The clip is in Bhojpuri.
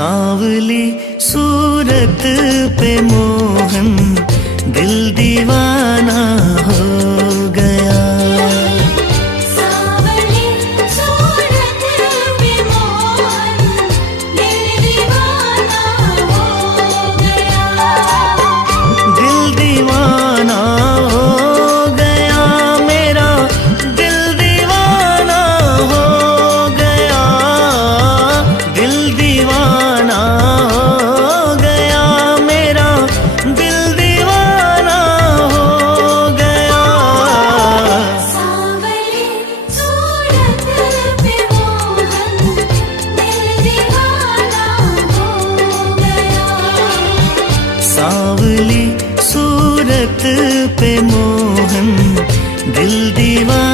सांवली सूरत पे मोहन दिल दीवाना हो गया। सांवली सूरत पे मोहन दिल दीवाना हो गया। दिल दीवाना हो गया मेरा, दिल दीवाना हो गया। दिल दीवाना हो गया मेरा, दिल दीवाना हो गया। सांवली सूरत पे मोहन दिल दीवाना हो गया। सांवली सूरत पे मोहन दिल दीवाना